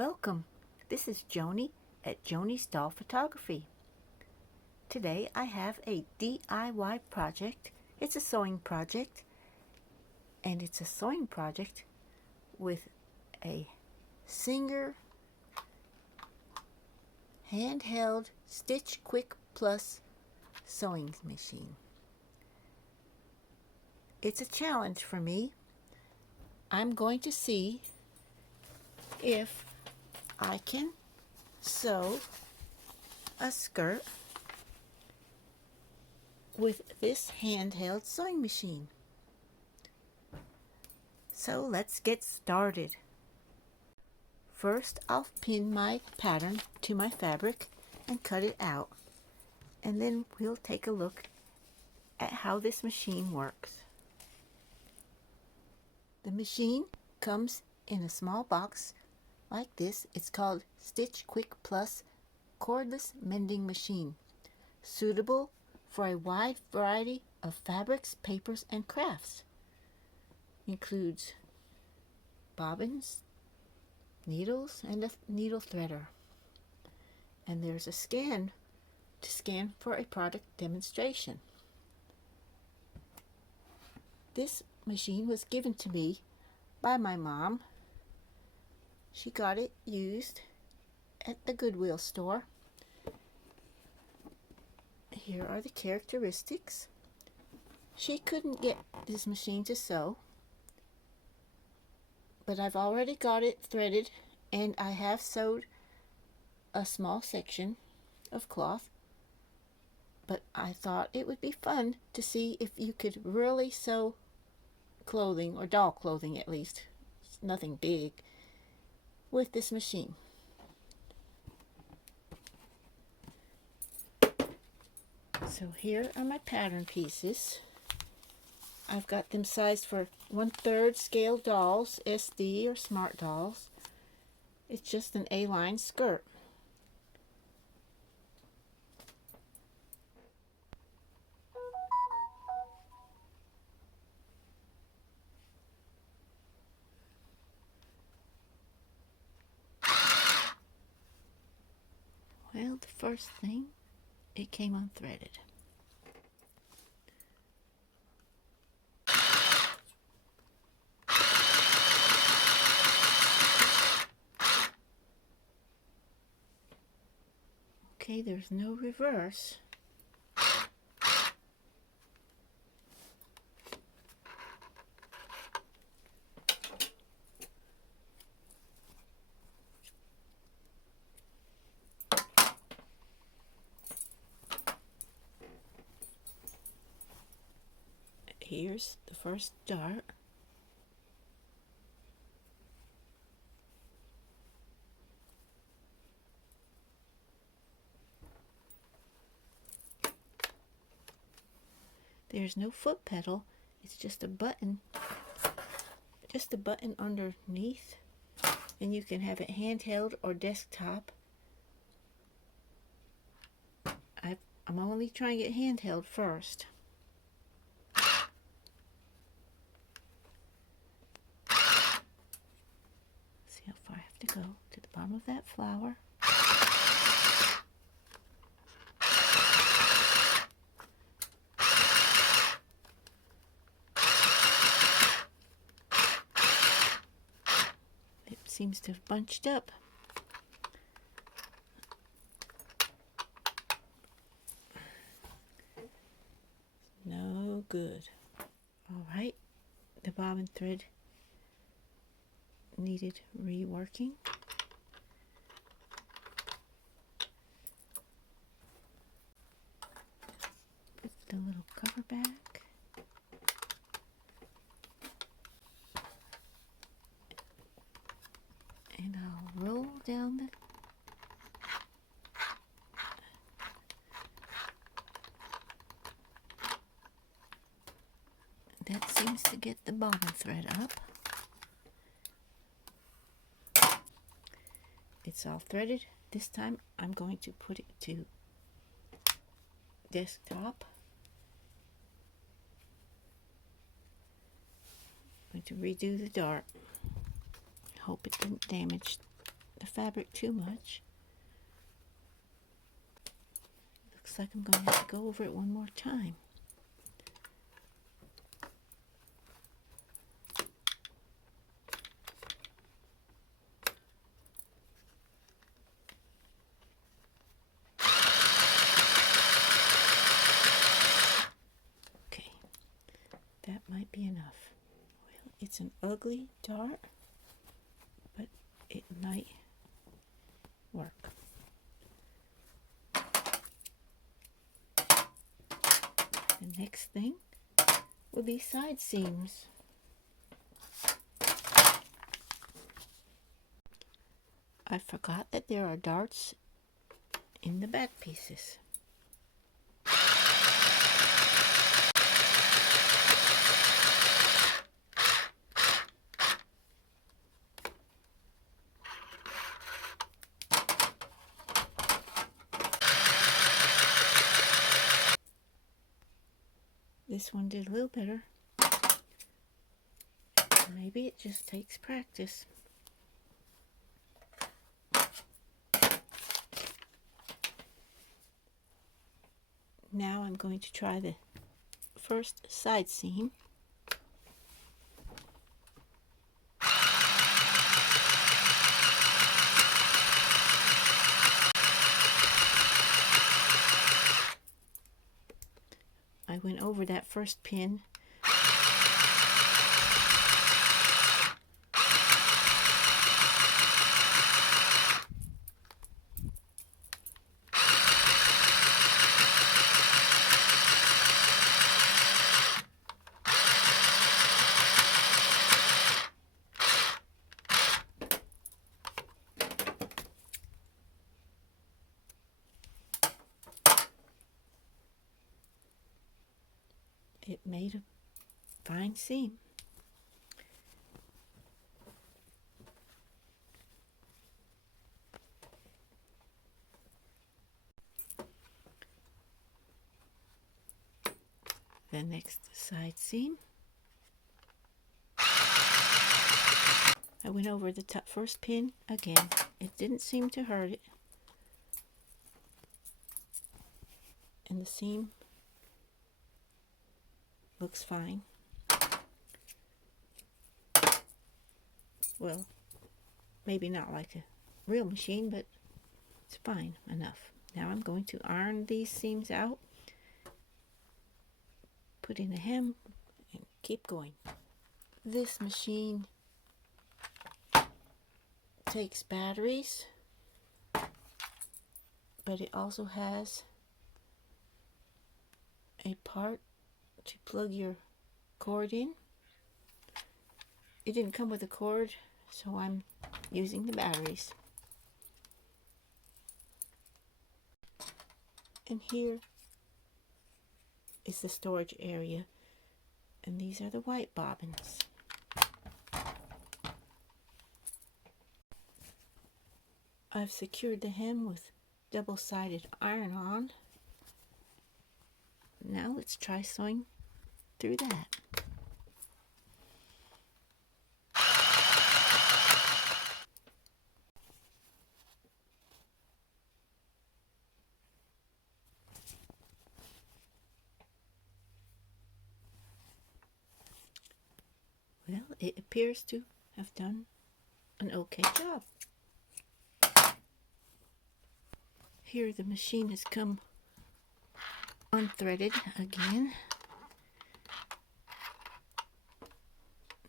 Welcome. This is Joni at Joni's Doll Photography. Today I have a DIY project. It's a sewing project, and it's a sewing project with a Singer Handheld Stitch Quick Plus sewing machine. It's a challenge for me. I'm going to see if I can sew a skirt with this handheld sewing machine. So let's get started. First, I'll pin my pattern to my fabric and cut it out, and then we'll take a look at how this machine works. The machine comes in a small box like this. It's called Stitch Quick Plus Cordless Mending Machine, suitable for a wide variety of fabrics, papers, and crafts. Includes bobbins, needles, and a needle threader. And there's a scan to scan for a product demonstration. This machine was given to me by my mom. She got it used at the Goodwill store. Here are the characteristics. She couldn't get this machine to sew, but I've already got it threaded, and I have sewed a small section of cloth. But I thought it would be fun to see if you could really sew clothing, or doll clothing at least, it's nothing big, with this machine. So here are my pattern pieces. I've got them sized for 1/3 scale dolls, SD or Smart Dolls. It's just an A-line skirt. Well, the first thing, it came unthreaded. Okay, there's no reverse. Here's the first dart. There's no foot pedal. It's just a button. Just a button underneath. And you can have it handheld or desktop. I'm only trying it handheld first. See how far I have to go to the bottom of that flower. It seems to have bunched up. No good. All right, the bobbin thread needed reworking. Put the little cover back. And I'll roll down the that seems to get the bobbin thread up. It's all threaded. This time I'm going to put it to desktop. I'm going to redo the dart. Hope it didn't damage the fabric too much. Looks like I'm going to have to go over it one more time. Okay, that might be enough. Well, it's an ugly dart, but it might work. The next thing will be side seams. I forgot that there are darts in the back pieces. This one did a little better. Maybe it just takes practice. Now I'm going to try the first side seam. I went over that first pin. It made a fine seam. The next side seam. I went over the top first pin again. It didn't seem to hurt it. And the seam looks fine. Well, maybe not like a real machine, but it's fine enough. Now I'm going to iron these seams out, put in a hem, and keep going. This machine takes batteries, but it also has a part to plug your cord in. It didn't come with a cord, so I'm using the batteries. And here is the storage area, and these are the white bobbins. I've secured the hem with double-sided iron-on. Now let's try sewing through that. Well, it appears to have done an okay job. Here the machine has come unthreaded again.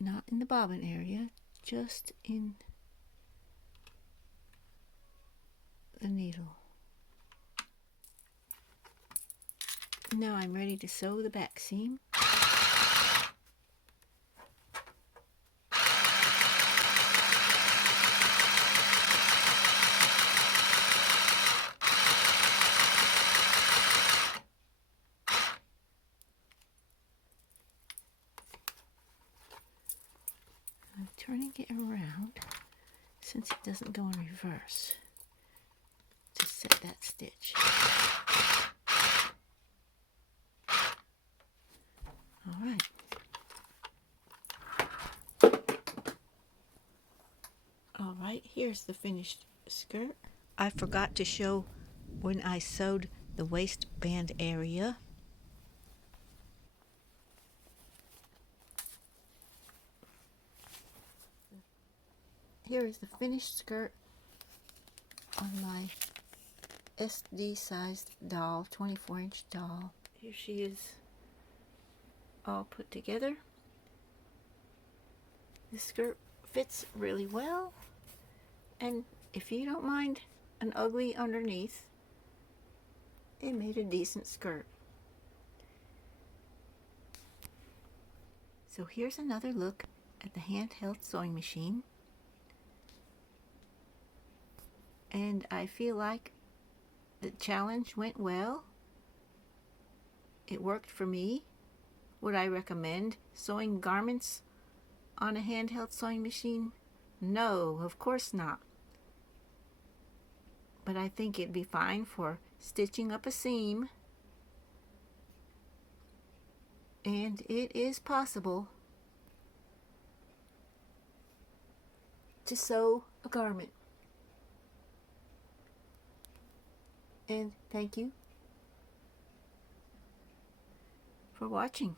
Not in the bobbin area, just in the needle. Now I'm ready to sew the back seam. I'm turning it around since it doesn't go in reverse to set that stitch. Alright. Alright, Alright, here's the finished skirt. I forgot to show when I sewed the waistband area. Here is the finished skirt on my SD sized doll, 24-inch doll. Here she is all put together. The skirt fits really well, and if you don't mind an ugly underneath, it made a decent skirt. So here's another look at the handheld sewing machine, and I feel like the challenge went well. It worked for me. Would I recommend sewing garments on a handheld sewing machine? No, of course not. But I think it'd be fine for stitching up a seam, and it is possible to sew a garment. And thank you for watching.